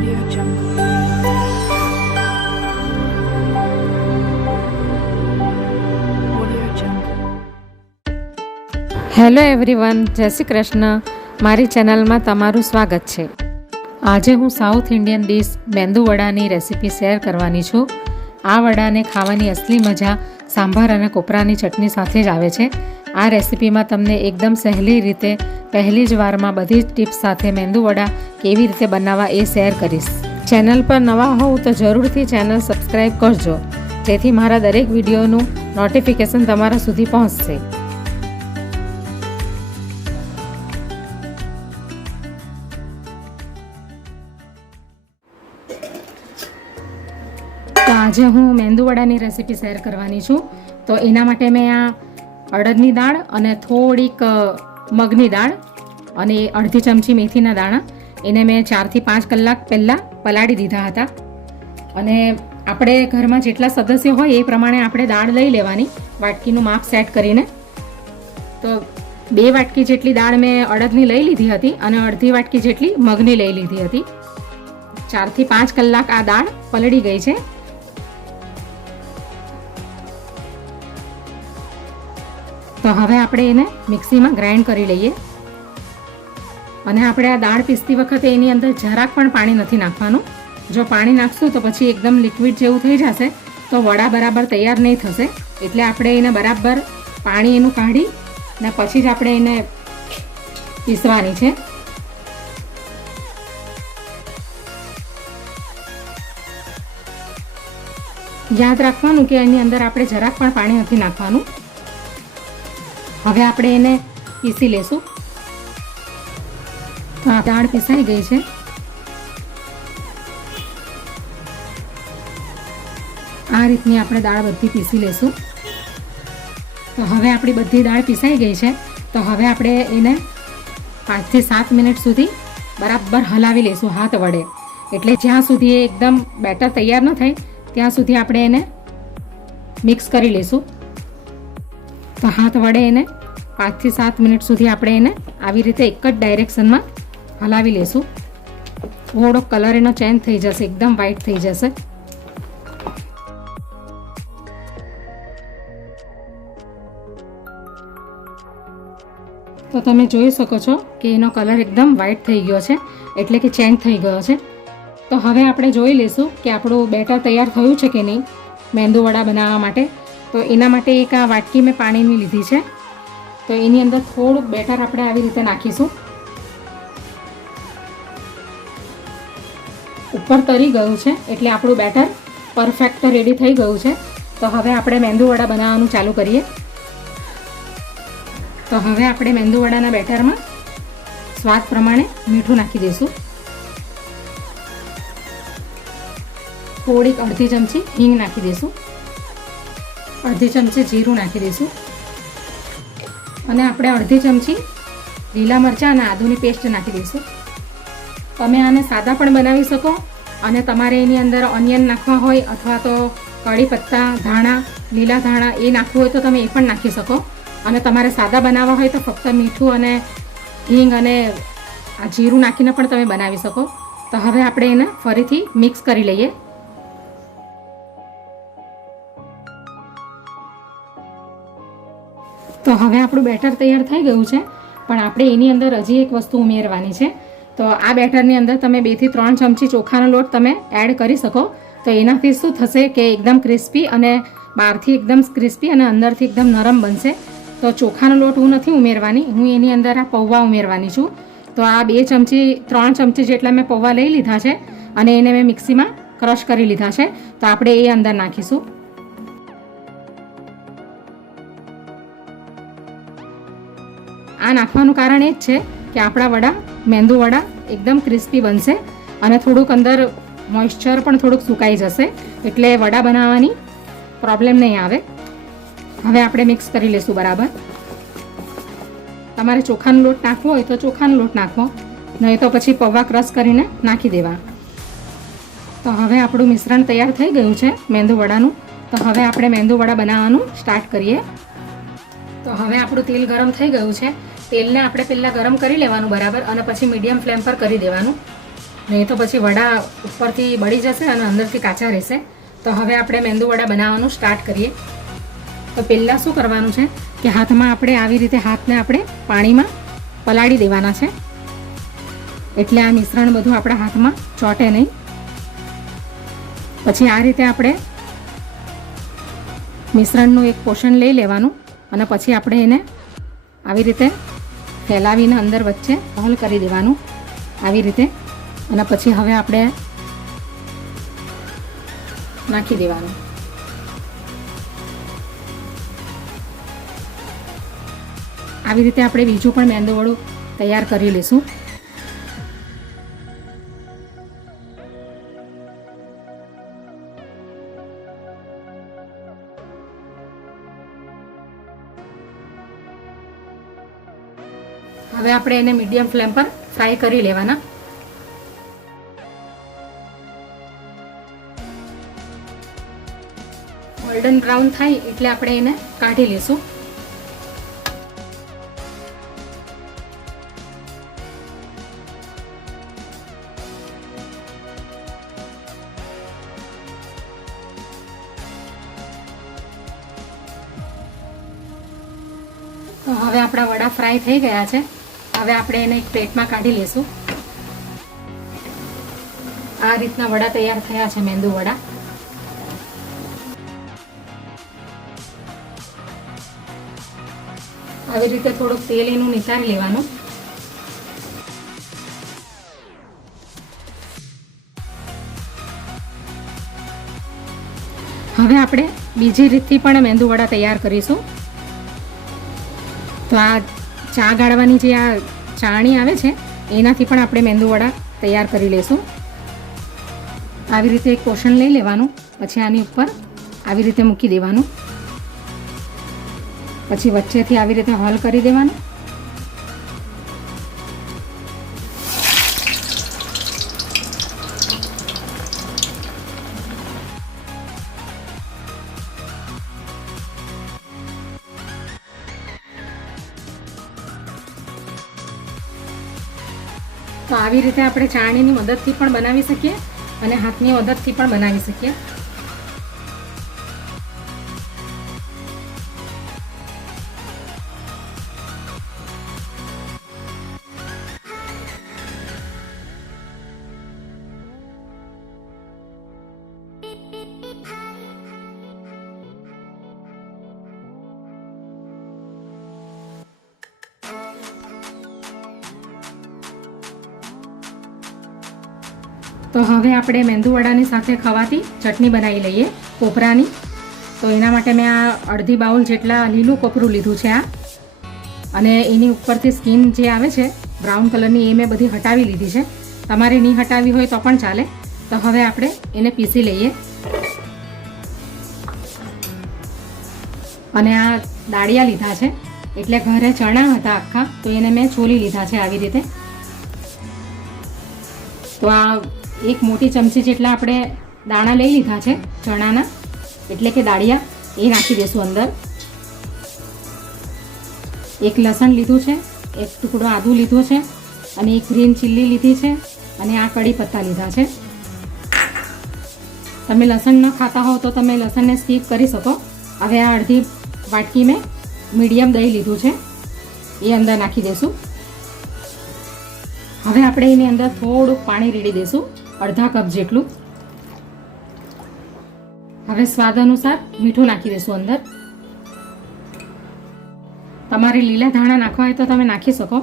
Audio Jungle. Audio Jungle. Hello everyone, જય શ્રી કૃષ્ણ. મારી ચેનલમાં તમારું સ્વાગત છે. આજે હું સાઉથ ઇન્ડિયન ડીશ મેંદુ વડાની રેસીપી શેર કરવાની છું. આ વડાને ખાવાની અસલી મજા સાંભાર અને કોપરાની ચટણી સાથે જ આવે છે. આ રેસીપીમાં તમને એકદમ સહેલી રીતે પહેલી જ વારમાં બધી જ ટિપ્સ સાથે મેંદુ વડા કેવી રીતે બનાવવા એ શેર કરીશ. ચેનલ પર નવા હોવ તો જરૂરથી ચેનલ સબસ્ક્રાઈબ કરજો, જેથી મારા દરેક વિડીયોનું નોટિફિકેશન તમારા સુધી પહોંચશે. તો આજે હું મેંદુ વડાની રેસીપી શેર કરવાની છું. તો એના માટે મેં આ અડદની દાળ અને થોડીક મગની દાળ અને અડધી ચમચી મેથીના દાણા એને મેં 4 થી 5 કલાક પહેલાં પલાળી દીધા હતા. અને આપણે ઘરમાં જેટલા સદસ્યો હોય એ પ્રમાણે આપણે દાળ લઈ લેવાની, વાટકીનું માપ સેટ કરીને. તો 2 વાટકી જેટલી દાળ મેં અડદની લઈ લીધી હતી અને અડધી વાટકી જેટલી મગની લઈ લીધી હતી. 4 થી 5 કલાક આ દાળ પલળી ગઈ છે. તો હવે આપણે એને મિક્સીમાં ગ્રાઇન્ડ કરી લઈએ. અને આપણે આ દાળ પીસતી વખતે એની અંદર જરાક પણ પાણી નથી નાખવાનું. જો પાણી નાખશું તો પછી એકદમ લિક્વિડ જેવું થઈ જશે, તો વડા બરાબર તૈયાર નહીં થશે. એટલે આપણે એને બરાબર પાણી એનું કાઢી ને પછી જ આપણે એને પીસવાની છે. યાદ રાખવાનું કે એની અંદર આપણે જરાક પણ પાણી નથી નાખવાનું. હવે આપણે એને પીસી લેશું. તો આ દાળ પીસાઈ ગઈ છે. આ રીતની આપણે દાળ બધી પીસી લેશું. તો હવે આપણી બધી દાળ પીસાઈ ગઈ છે. તો હવે આપણે એને 5 થી 7 મિનિટ સુધી બરાબર હલાવી લઈશું હાથ વડે. એટલે જ્યાં સુધી એ એકદમ બેટર તૈયાર ન થાય ત્યાં સુધી આપણે એને મિક્સ કરી લઈશું. તો હાથ વડે એને 5 થી 7 મિનિટ સુધી આપણે એને આવી રીતે એક જ ડાયરેક્શનમાં હલાવી લઈશું. થોડો કલર એનો ચેન્જ થઈ જશે, એકદમ વ્હાઈટ થઈ જશે. તો તમે જોઈ શકો છો કે એનો કલર એકદમ વ્હાઈટ થઈ ગયો છે, એટલે કે ચેન્જ થઈ ગયો છે. તો હવે આપણે જોઈ લઈશું કે આપણું બેટર તૈયાર થયું છે કે નહીં મેંદુ વડા બનાવવા માટે. તો એના માટે એક આ વાટકી મેં પાણીની લીધી છે. તો એની અંદર થોડુંક બેટર આપણે આવી રીતે નાખીશું. ઉપર તરી ગયું છે એટલે આપણું બેટર પરફેક્ટ રેડી થઈ ગયું છે. તો હવે આપણે મેંદુ વડા બનાવવાનું ચાલુ કરીએ. તો હવે આપણે મેંદુ વડાના બેટરમાં સ્વાદ પ્રમાણે મીઠું નાખી દઈશું. થોડીક અડધી ચમચી હિંગ નાખી દઈશું. અડધી ચમચી જીરું નાખી દઈશું. અને આપણે અડધી ચમચી લીલા મરચાં અને આદુની પેસ્ટ નાખી દઈશું. તમે આને સાદા પણ બનાવી શકો, અને તમારે એની અંદર ઓનિયન નાખવા હોય અથવા તો કઢી પત્તા, ધાણા, લીલા ધાણા એ નાખવું હોય તો તમે એ પણ નાખી શકો. અને તમારે સાદા બનાવવા હોય તો ફક્ત મીઠું અને હિંગ અને આ જીરું નાખીને પણ તમે બનાવી શકો. તો હવે આપણે એને ફરીથી મિક્સ કરી લઈએ. તો હવે આપણું બેટર તૈયાર થઈ ગયું છે, પણ આપણે એની અંદર હજી એક વસ્તુ ઉમેરવાની છે. તો આ બેટરની અંદર તમે 2 થી 3 ચમચી ચોખાનો લોટ તમે એડ કરી શકો. તો એનાથી શું થશે કે એકદમ ક્રિસ્પી અને બહારથી એકદમ ક્રિસ્પી અને અંદરથી એકદમ નરમ બનશે. તો ચોખાનો લોટ હું નથી ઉમેરવાની, હું એની અંદર આ પૌવા ઉમેરવાની છું. તો આ 3 ચમચી જેટલા મેં પૌવા લઈ લીધા છે અને એને મેં મિક્સીમાં ક્રશ કરી લીધા છે. તો આપણે એ અંદર નાખીશું. આ નાખવાનું કારણ એ જ છે કે આપણા વડા મેંદુ વડા એકદમ ક્રિસ્પી બનશે અને થોડુંક અંદર મોઇશ્ચર પણ થોડુંક સુકાઈ જશે, એટલે વડા બનાવવાની પ્રોબ્લેમ નહીં આવે. હવે આપણે મિક્સ કરી લઈશું બરાબર. તમારે ચોખાનો લોટ નાખવો હોય તો ચોખાનો લોટ નાખવો, નહીં તો પછી પૌવા ક્રશ કરીને નાખી દેવા. તો હવે આપણું મિશ્રણ તૈયાર થઈ ગયું છે મેંદુ વડાનું. તો હવે આપણે મેંદુ વડા બનાવવાનું સ્ટાર્ટ કરીએ. તો હવે આપણું તેલ ગરમ થઈ ગયું છે. તેલને આપણે પહેલાં ગરમ કરી લેવાનું બરાબર, અને પછી મીડિયમ ફ્લેમ પર કરી દેવાનું. નહીં તો પછી વડા ઉપરથી બળી જશે અને અંદરથી કાચા રહેશે. તો હવે આપણે મેંદુ વડા બનાવવાનું સ્ટાર્ટ કરીએ. તો પહેલાં શું કરવાનું છે કે હાથમાં આપણે આવી રીતે હાથને આપણે પાણીમાં પલાળી દેવાના છે, એટલે આ મિશ્રણ બધું આપણા હાથમાં ચોંટે નહીં. પછી આ રીતે આપણે મિશ્રણનું એક પોર્શન લઈ લેવાનું અને પછી આપણે એને આવી રીતે ફેલાવીને અંદર વચ્ચે હોલ કરી દેવાનું આવી રીતે. અને પછી હવે આપણે નાખી દેવાનું. આવી રીતે આપણે બીજું પણ મેંદુ વડું તૈયાર કરી લઈશું. હવે આપણે એને મીડિયમ ફ્લેમ પર ફ્રાય કરી લેવાના. ગોલ્ડન બ્રાઉન થાય એટલે આપણે એને કાઢી લઈશું. તો હવે આપણા વડા ફ્રાય થઈ ગયા છે. હવે આપણે એને એક પ્લેટમાં કાઢી લઈશું. આ રીતના વડા તૈયાર થયા છે, મેંદુ વડા. આવી રીતે થોડુંક તેલ એનું નિતારી લેવાનું. હવે આપણે બીજી રીતથી પણ મેંદુ વડા તૈયાર કરીશું. તો આ ચા ગાળવાની જે આ ચાણી આવે છે એનાથી પણ આપણે મેંદુ વડા તૈયાર કરી લઈશું. આવી રીતે એક પોર્શન લઈ લેવાનું, પછી આની ઉપર આવી રીતે મૂકી દેવાનું, પછી વચ્ચેથી આવી રીતે હોલ કરી દેવાનું. તો આવી રીતે આપણે ચાળણીની મદદથી પણ બનાવી શકીએ અને હાથની મદદથી પણ બનાવી શકીએ. તો હવે આપણે મેંદુ વડાની સાથે ખવાતી ચટણી બનાવી લઈએ કોપરાની. તો એના માટે મેં આ અડધી બાઉલ જેટલા લીલું કોપરું લીધું છે આ, અને એની ઉપરથી સ્કીન જે આવે છે બ્રાઉન કલરની એ મેં બધી હટાવી લીધી છે. તમારે નહીં હટાવી હોય તો પણ ચાલે. તો હવે આપણે એને પીસી લઈએ. અને આ દાળિયા લીધા છે, એટલે ઘરે ચણા હતા આખા, તો એને મેં છોલી લીધા છે આવી રીતે. તો આ એક મોટી ચમચી જેટલા આપણે દાણા લઈ લીધા છે ચણાના, એટલે કે દાળિયા, એ નાખી દઈશું અંદર. એક લસણ લીધું છે, એક ટુકડો આદું લીધો છે, અને એક ગ્રીન ચીલી લીધી છે, અને આ કડી પત્તા લીધા છે. તમે લસણ ન ખાતા હો તો તમે લસણને સ્કીપ કરી શકો. હવે આ અડધી વાટકી મેં મીડિયમ દહીં લીધું છે, એ અંદર નાખી દઈશું. હવે આપણે એની અંદર થોડુંક પાણી રેડી દઈશું, અડધા કપ જેટલું. હવે સ્વાદ અનુસાર મીઠું નાખી દઈશું અંદર. તમારે લીલા ધાણા નાખવા હોય તો તમે નાખી શકો.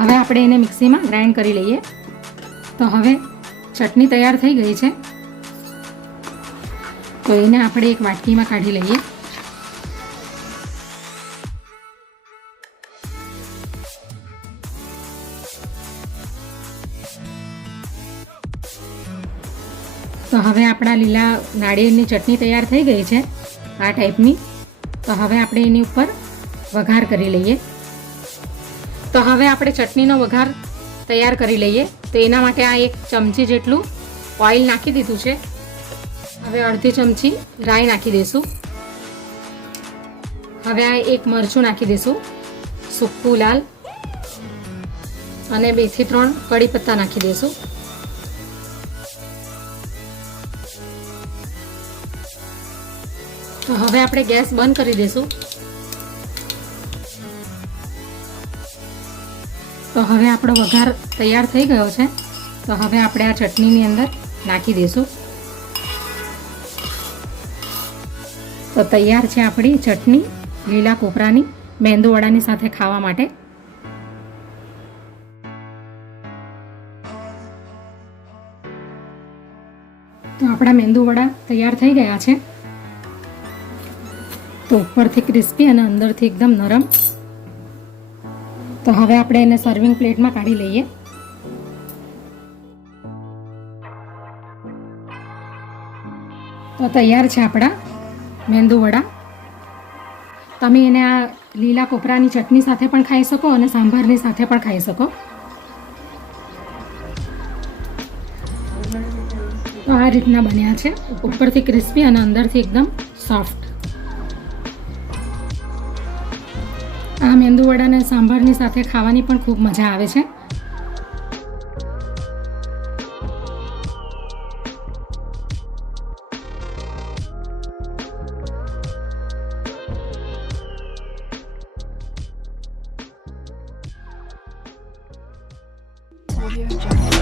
હવે આપણે એને મિક્સીમાં ગ્રાઇન્ડ કરી લઈએ. તો હવે ચટણી તૈયાર થઈ ગઈ છે, તો એને આપણે એક વાટકીમાં કાઢી લઈએ. તો હવે આપણા લીલા નાળિયેરની ચટણી તૈયાર થઈ ગઈ છે આ ટાઈપની. તો હવે આપણે એની ઉપર વઘાર કરી લઈએ. તો હવે આપણે ચટણીનો વઘાર તૈયાર કરી લઈએ. તો એના માટે આ એક ચમચી જેટલું ઓઇલ નાખી દીધું છે. હવે અડધી ચમચી રાઈ નાખી દઈશું. હવે આ એક મરચું નાખી દઈશું સૂકું લાલ, અને 2 થી 3 કડી પત્તા નાખી દઈશું. તો હવે આપણે ગેસ બંધ કરી દઈશું. તો હવે આપણો વઘાર તૈયાર થઈ ગયો છે. તો હવે આપણે આ ચટણીની અંદર નાખી દઈશું. તો તૈયાર છે આપણી ચટણી લીલા કોપરાની મેંદુવડાની સાથે ખાવા માટે. તો આપણા મેંદુવડા તૈયાર થઈ ગયા છે. તો ઉપરથી ક્રિસ્પી અને અંદરથી એકદમ નરમ. તો હવે આપણે એને સર્વિંગ પ્લેટમાં કાઢી લઈએ. તો તૈયાર છે આપણા મેંદુવડા. તમે એને આ લીલા કોપરાની ચટણી સાથે પણ ખાઈ શકો અને સાંભારની સાથે પણ ખાઈ શકો. તો આ રીતના બન્યા છે, ઉપરથી ક્રિસ્પી અને અંદરથી એકદમ સોફ્ટ. આ મેંદુવડાને સાંભારની સાથે ખાવાની પણ ખૂબ મજા આવે છે. Audio Jungle.